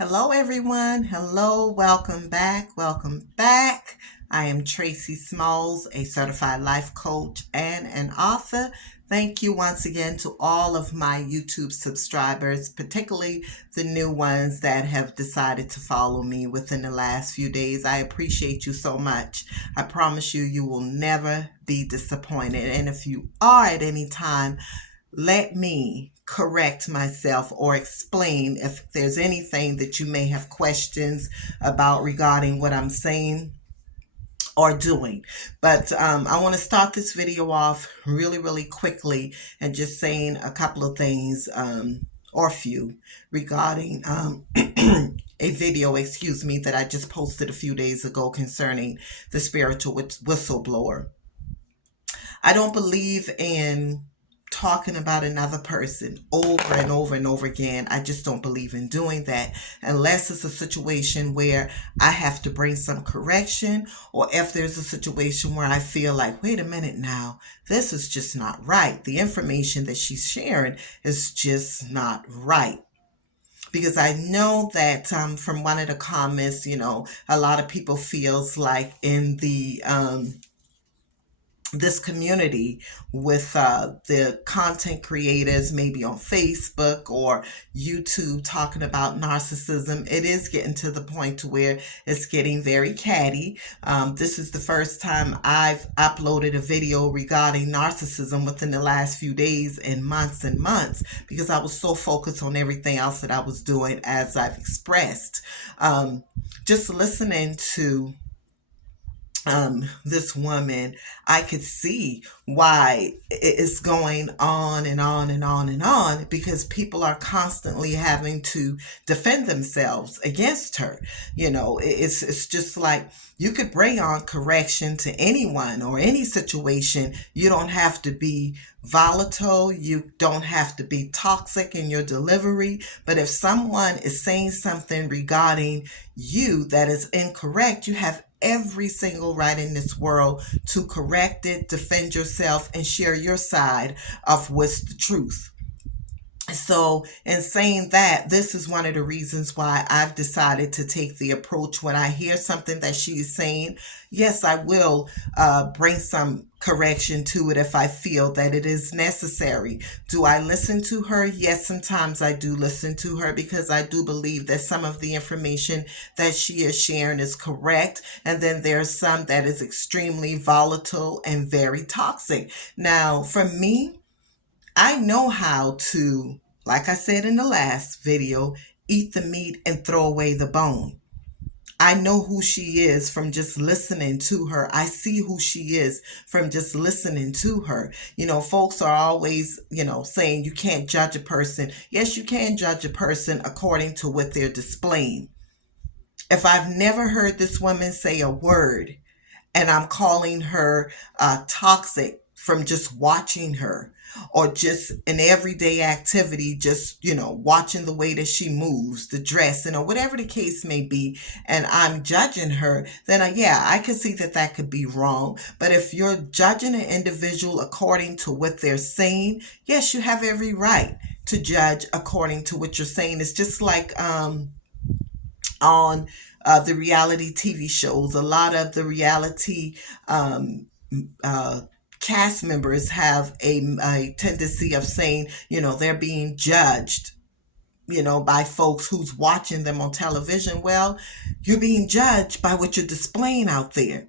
Hello, everyone. Hello, welcome back. Welcome back. I am Tracy Smalls, a certified life coach and an author. Thank you once again to all of my YouTube subscribers, particularly the new ones that have decided to follow me within the last few days. I appreciate you so much. I promise you, you will never be disappointed. And if you are at any time, let me correct myself or explain if there's anything that you may have questions about regarding what I'm saying or doing. But I want to start this video off really quickly and just saying a couple of things or a few regarding a video, that I just posted a few days ago concerning the spiritual whistleblower. I don't believe in talking about another person over and over and over again. I just don't believe in doing that unless it's a situation where I have to bring some correction, or if there's a situation where I feel like, wait a minute now, this is just not right. The information that she's sharing is just not right. Because I know that from one of the comments, a lot of people feels like in the this community with the content creators, maybe on Facebook or YouTube, talking about narcissism. It is getting to the point to where it's getting very catty. This is the first time I've uploaded a video regarding narcissism within the last few days and months, because I was so focused on everything else that I was doing, as I've expressed. Just listening to this woman, I could see why it's going on and on and on and on, because people are constantly having to defend themselves against her. It's just like you could bring on correction to anyone or any situation. You don't have to be volatile. You don't have to be toxic in your delivery. But if someone is saying something regarding you that is incorrect, you have every single right in this world to correct it, defend yourself, and share your side of what's the truth. So, in saying that, this is one of the reasons why I've decided to take the approach when I hear something that she's saying. Yes, I will bring some correction to it if I feel that it is necessary. Do I listen to her? Yes, sometimes I do listen to her, because I do believe that some of the information that she is sharing is correct. And then there's some that is extremely volatile and very toxic. Now, for me, I know how to, like I said in the last video, eat the meat and throw away the bone. I know who she is from just listening to her. I see who she is from just listening to her. Folks are always, saying you can't judge a person. Yes, you can judge a person according to what they're displaying. If I've never heard this woman say a word and I'm calling her toxic from just watching her, or just an everyday activity, just, watching the way that she moves, the dress, whatever the case may be, and I'm judging her, then yeah, I can see that that could be wrong. But if you're judging an individual according to what they're saying, yes, you have every right to judge according to what you're saying. It's just like on the reality TV shows. A lot of the reality uh, cast members have a tendency of saying, they're being judged, by folks who's watching them on television. Well, you're being judged by what you're displaying out there.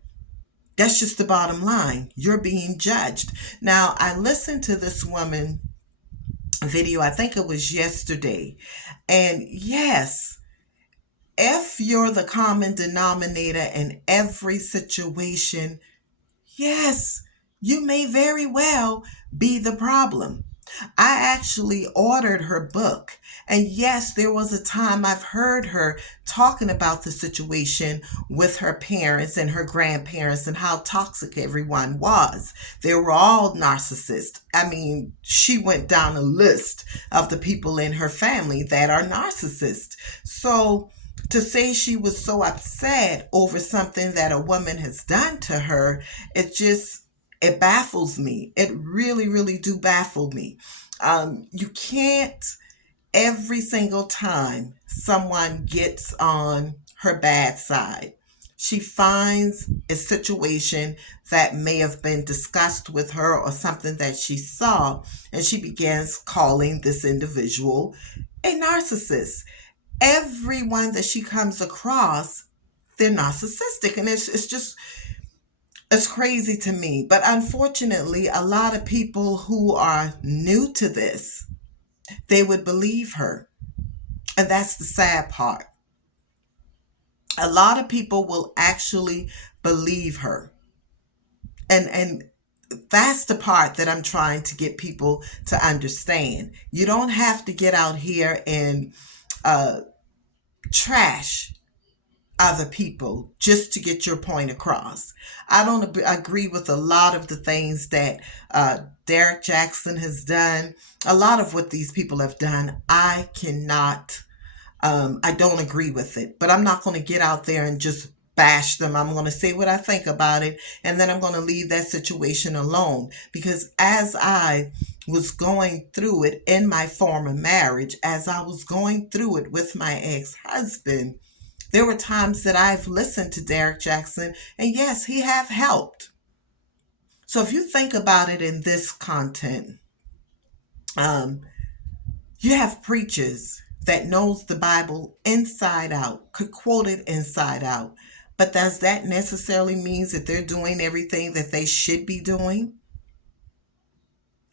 That's just the bottom line. You're being judged. Now, I listened to this woman video, I think it was yesterday. And yes, if you're the common denominator in every situation, yes, you may very well be the problem. I actually ordered her book. And yes, there was a time I've heard her talking about the situation with her parents and her grandparents and how toxic everyone was. They were all narcissists. I mean, she went down a list of the people in her family that are narcissists. So to say she was so upset over something that a woman has done to her, it baffles me. It really do baffle me. You can't Every single time someone gets on her bad side, she finds a situation that may have been discussed with her or something that she saw, and she begins calling this individual a narcissist. Everyone that she comes across, they're narcissistic, and it's crazy to me. But unfortunately, a lot of people who are new to this, they would believe her. And that's the sad part. A lot of people will actually believe her. And that's the part that I'm trying to get people to understand. You don't have to get out here and uh, trash other people just to get your point across. I don't agree with a lot of the things that Derek Jackson has done. A lot of what these people have done, I don't agree with it, but I'm not going to get out there and just bash them. I'm going to say what I think about it, and then I'm going to leave that situation alone. Because as I was going through it in my former marriage, as I was going through it with my ex husband, there were times that I've listened to Derek Jackson, and yes, he have helped. So if you think about it in this content, um, you have preachers that knows the Bible inside out, could quote it inside out. But does that necessarily mean that they're doing everything that they should be doing?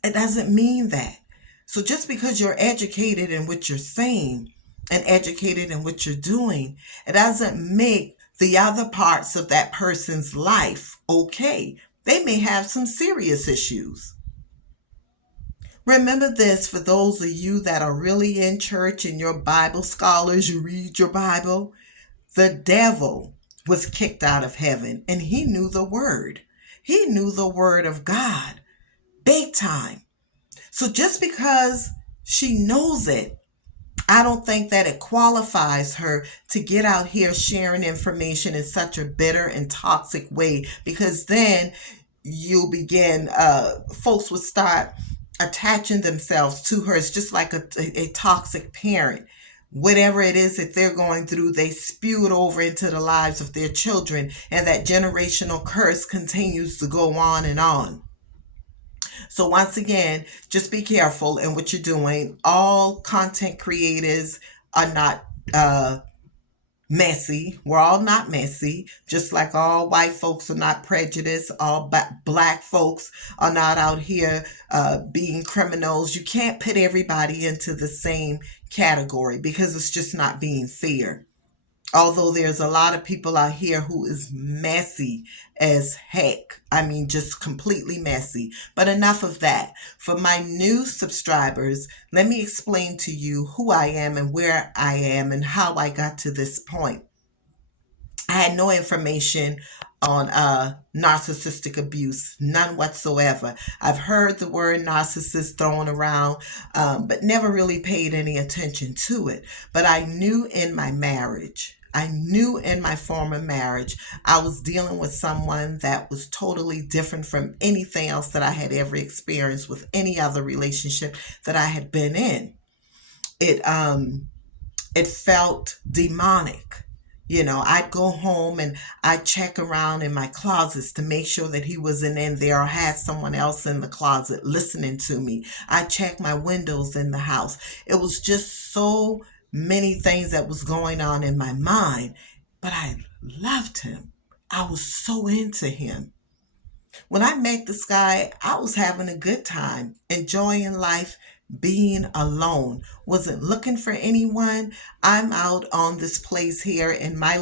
It doesn't mean that. So just because you're educated in what you're saying and educated in what you're doing, it doesn't make the other parts of that person's life okay. They may have some serious issues. Remember this, for those of you that are really in church and you're Bible scholars, you read your Bible. The devil was kicked out of heaven, and he knew the word. He knew the word of God big time. So just because she knows it, I don't think that it qualifies her to get out here sharing information in such a bitter and toxic way, because then you'll begin, folks would start attaching themselves to her. It's just like a toxic parent. Whatever it is that they're going through, they spew it over into the lives of their children, and that generational curse continues to go on and on. So once again, just be careful in what you're doing. All content creators are not messy. We're all not messy. Just like all white folks are not prejudiced, all black folks are not out here being criminals. You can't put everybody into the same category, because it's just not being fair. Although there's a lot of people out here who is messy as heck. I mean, just completely messy. But enough of that. For my new subscribers, let me explain to you who I am and where I am and how I got to this point. I had no information on narcissistic abuse, none whatsoever. I've heard the word narcissist thrown around, but never really paid any attention to it. But I knew in my marriage, I knew in my former marriage, I was dealing with someone that was totally different from anything else that I had ever experienced with any other relationship that I had been in. It felt demonic. I'd go home and I'd check around in my closets to make sure that he wasn't in there or had someone else in the closet listening to me. I checked my windows in the house. It was just so many things that was going on in my mind, but I loved him. I was so into him. When I met this guy, I was having a good time, enjoying life, being alone. Wasn't looking for anyone. I'm out on this place here in my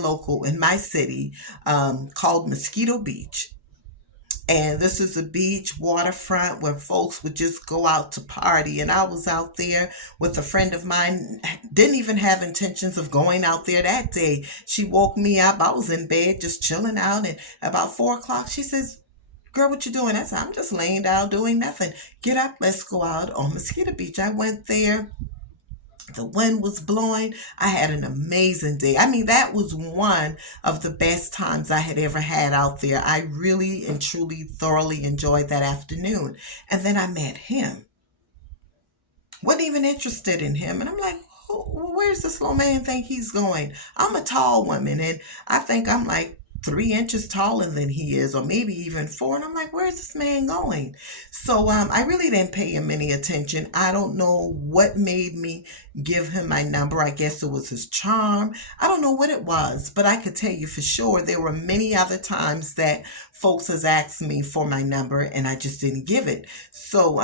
city, called Mosquito Beach. And this is a beach waterfront where folks would just go out to party. And I was out there with a friend of mine, didn't even have intentions of going out there that day. She woke me up. I was in bed just chilling out. And about 4 o'clock, she says, "Girl, what you doing?" I said, "I'm just laying down doing nothing." "Get up, let's go out on Mosquito Beach." I went there. The wind was blowing. I had an amazing day. I mean, that was one of the best times I had ever had out there. I really and truly thoroughly enjoyed that afternoon. And then I met him. Wasn't even interested in him. And I'm like, where's this little man think he's going? I'm a tall woman, and I think I'm like 3 inches taller than he is, or maybe even four. And I'm like, where's this man going? So I really didn't pay him any attention. I don't know what made me give him my number. I guess it was his charm. I don't know what it was, but I could tell you for sure there were many other times that folks has asked me for my number and I just didn't give it. So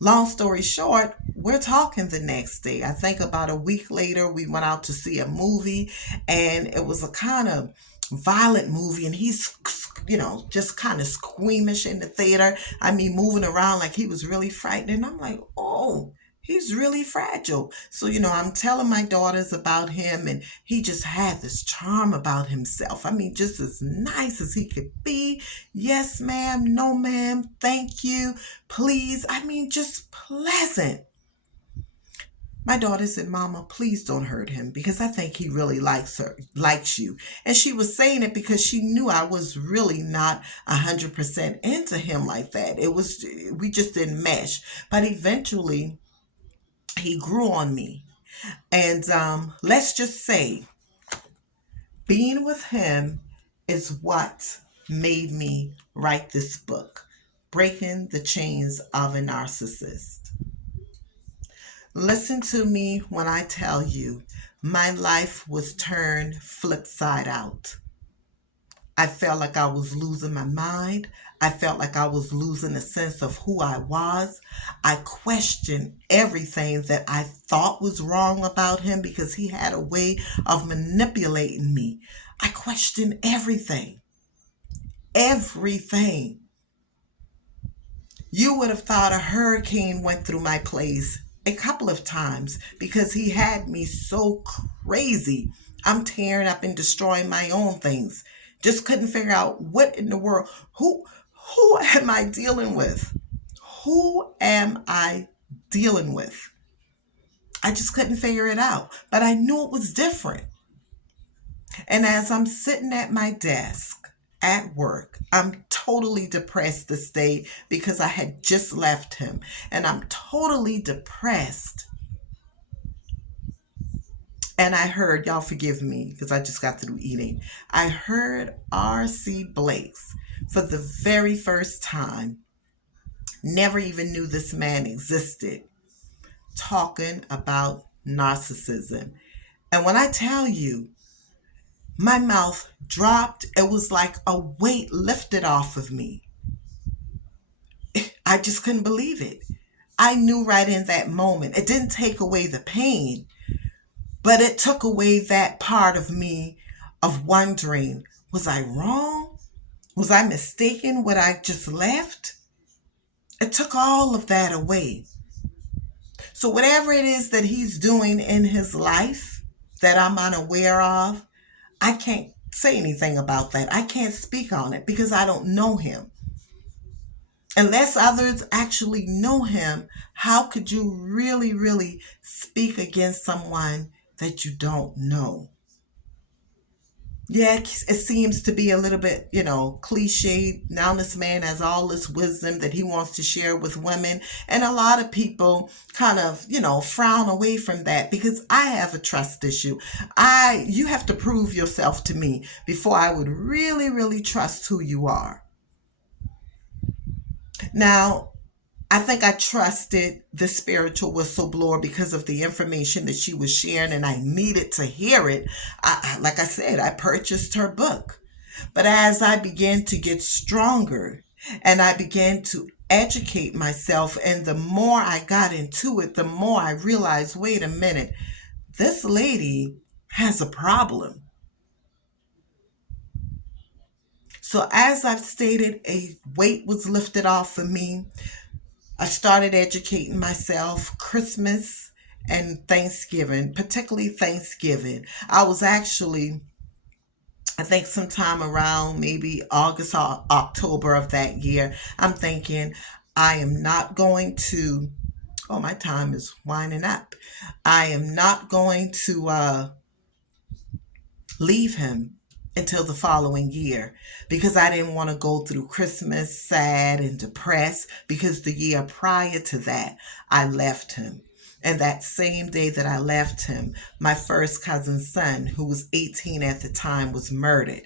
long story short, we're talking the next day. I think about a week later, we went out to see a movie, and it was a kind of violent movie, and he's, just kind of squeamish in the theater. I mean, moving around like he was really frightened. And I'm like, oh, he's really fragile. So, I'm telling my daughters about him, and he just had this charm about himself. I mean, just as nice as he could be. Yes, ma'am. No, ma'am. Thank you. Please. I mean, just pleasant. My daughter said, Mama, please don't hurt him because I think he really likes you. And she was saying it because she knew I was really not 100% into him like that. We just didn't mesh. But eventually, he grew on me. And let's just say, being with him is what made me write this book, Breaking the Chains of a Narcissist. Listen to me when I tell you, my life was turned flip side out. I felt like I was losing my mind. I felt like I was losing a sense of who I was. I questioned everything that I thought was wrong about him because he had a way of manipulating me. I questioned everything. Everything. You would have thought a hurricane went through my place a couple of times because he had me so crazy. I'm tearing up and destroying my own things. Just couldn't figure out what in the world. Who am I dealing with? Who am I dealing with? I just couldn't figure it out. But I knew it was different. And as I'm sitting at my desk at work, I'm totally depressed this day because I had just left him. And I'm totally depressed. And I heard, y'all forgive me because I just got through eating. I heard R.C. Blake's for the very first time. Never even knew this man existed. Talking about narcissism. And when I tell you, my mouth dropped. It was like a weight lifted off of me. I just couldn't believe it. I knew right in that moment. It didn't take away the pain, but it took away that part of me of wondering, was I wrong? Was I mistaken what I just left? It took all of that away. So whatever it is that he's doing in his life that I'm unaware of, I can't say anything about that. I can't speak on it because I don't know him. Unless others actually know him, how could you really, really speak against someone that you don't know? Yeah, it seems to be a little bit, cliche. Now this man has all this wisdom that he wants to share with women. And a lot of people kind of, frown away from that because I have a trust issue. You have to prove yourself to me before I would really, really trust who you are. Now, I think I trusted the spiritual whistleblower because of the information that she was sharing, and I needed to hear it. Like I said, I purchased her book. But as I began to get stronger and I began to educate myself, and the more I got into it, the more I realized, wait a minute, this lady has a problem. So, as I've stated, a weight was lifted off of me. I started educating myself. Christmas and Thanksgiving, particularly Thanksgiving. I was actually, I think sometime around maybe August or October of that year, I'm thinking I am not going to, oh, my time is winding up. I am not going to leave him. until the following year because I didn't want to go through Christmas sad and depressed because the year prior to that, I left him. And that same day that I left him, my first cousin's son, who was 18 at the time, was murdered.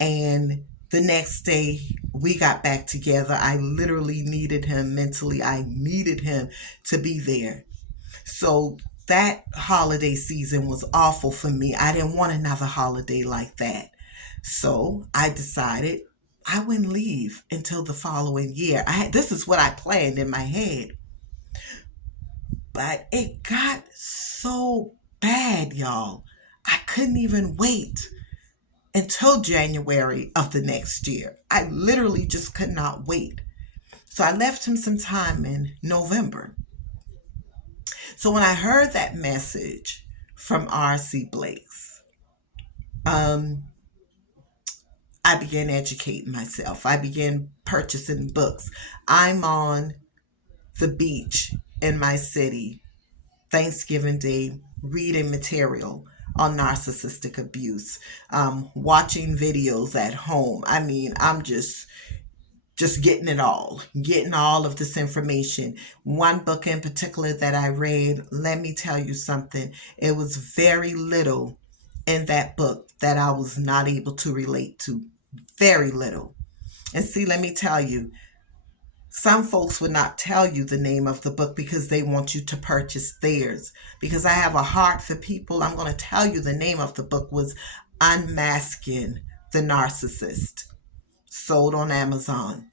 And the next day, we got back together. I literally needed him mentally. I needed him to be there. So that holiday season was awful for me. I didn't want another holiday like that. So I decided I wouldn't leave until the following year. This is what I planned in my head. But it got so bad, y'all. I couldn't even wait until January of the next year. I literally just could not wait. So I left him some time in November. So when I heard that message from R.C. Blake's, um, I began educating myself. I began purchasing books. I'm on the beach in my city, Thanksgiving Day, reading material on narcissistic abuse, watching videos at home. I mean, I'm just getting all of this information. One book in particular that I read, let me tell you something, it was very little in that book that I was not able to relate to. Very little. And see, let me tell you, some folks would not tell you the name of the book because they want you to purchase theirs. Because I have a heart for people, I'm going to tell you the name of the book was Unmasking the Narcissist, sold on Amazon.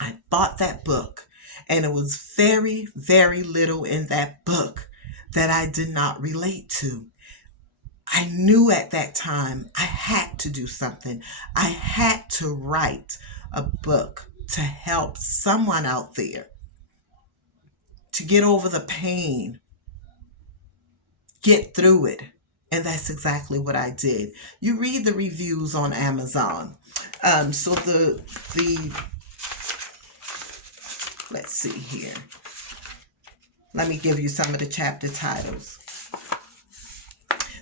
I bought that book, and it was very, very little in that book that I did not relate to. I knew at that time I had to do something. I had to write a book to help someone out there to get over the pain, get through it. And that's exactly what I did. You read the reviews on Amazon. So the let's see here. Let me give you some of the chapter titles.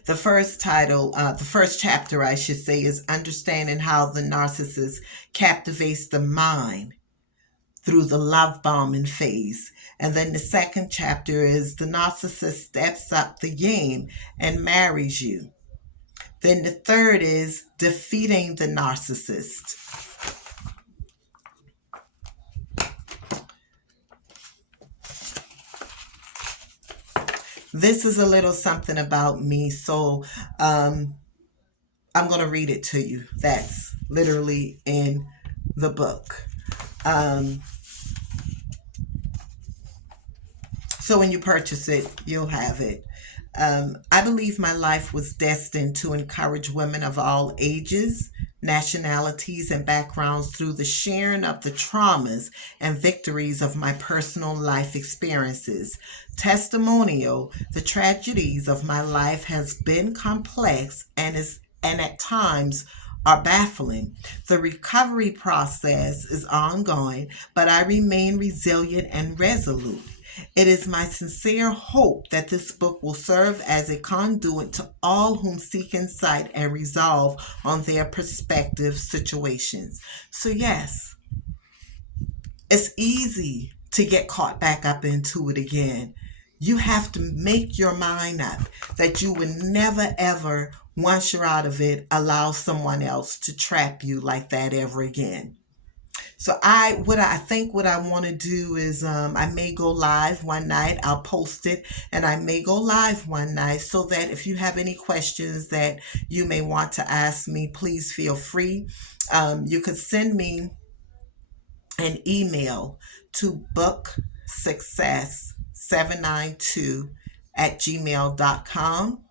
The first title, the first chapter, I should say, is Understanding How the Narcissist Captivates the Mind Through the Love Bombing Phase. And then the second chapter is The Narcissist Steps Up the Game and Marries You. Then the third is Defeating the Narcissist. This is a little something about me, so I'm going to read it to you. That's literally in the book. So when you purchase it, you'll have it. I believe my life was destined to encourage women of all ages, nationalities, and backgrounds through the sharing of the traumas and victories of my personal life experiences. Testimonial, the tragedies of my life has been complex and at times are baffling. The recovery process is ongoing, but I remain resilient and resolute. It is my sincere hope that this book will serve as a conduit to all whom seek insight and resolve on their prospective situations. So, yes, it's easy to get caught back up into it again. You have to make your mind up that you would never, ever, once you're out of it, allow someone else to trap you like that ever again. So I think what I want to do is I may go live one night. I'll post it, and I may go live one night so that if you have any questions that you may want to ask me, please feel free. You could send me an email to booksuccess792 at gmail.com.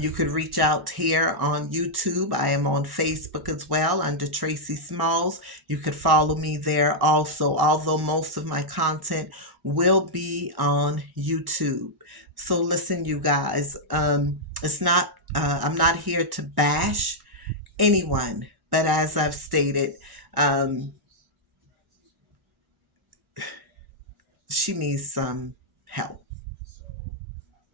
You could reach out here on YouTube. I am on Facebook as well under Tracy Smalls. You could follow me there also, although most of my content will be on YouTube. So listen, you guys, it's not, I'm not here to bash anyone, but as I've stated, she needs some help.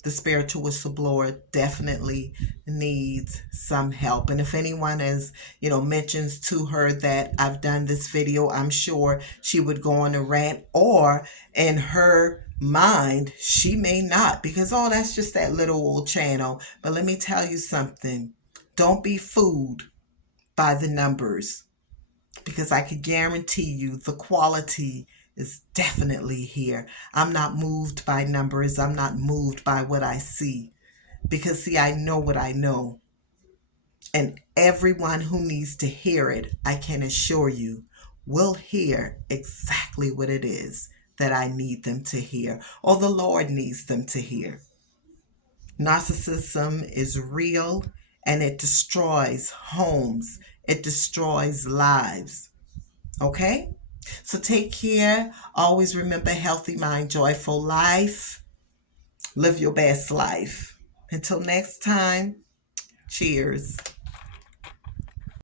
the spiritual whistleblower definitely needs some help. And if anyone has, mentions to her that I've done this video, I'm sure she would go on a rant, or in her mind, she may not, because, oh, that's just that little old channel. But let me tell you something. Don't be fooled by the numbers, because I could guarantee you the quality is definitely here. I'm not moved by numbers. I'm not moved by what I see, because, see, I know what I know. And everyone who needs to hear it, I can assure you, will hear exactly what it is that I need them to hear, or the Lord needs them to hear. Narcissism is real, and it destroys homes, it destroys lives. Okay? So take care. Always remember, healthy mind, joyful life. Live your best life. Until next time, cheers.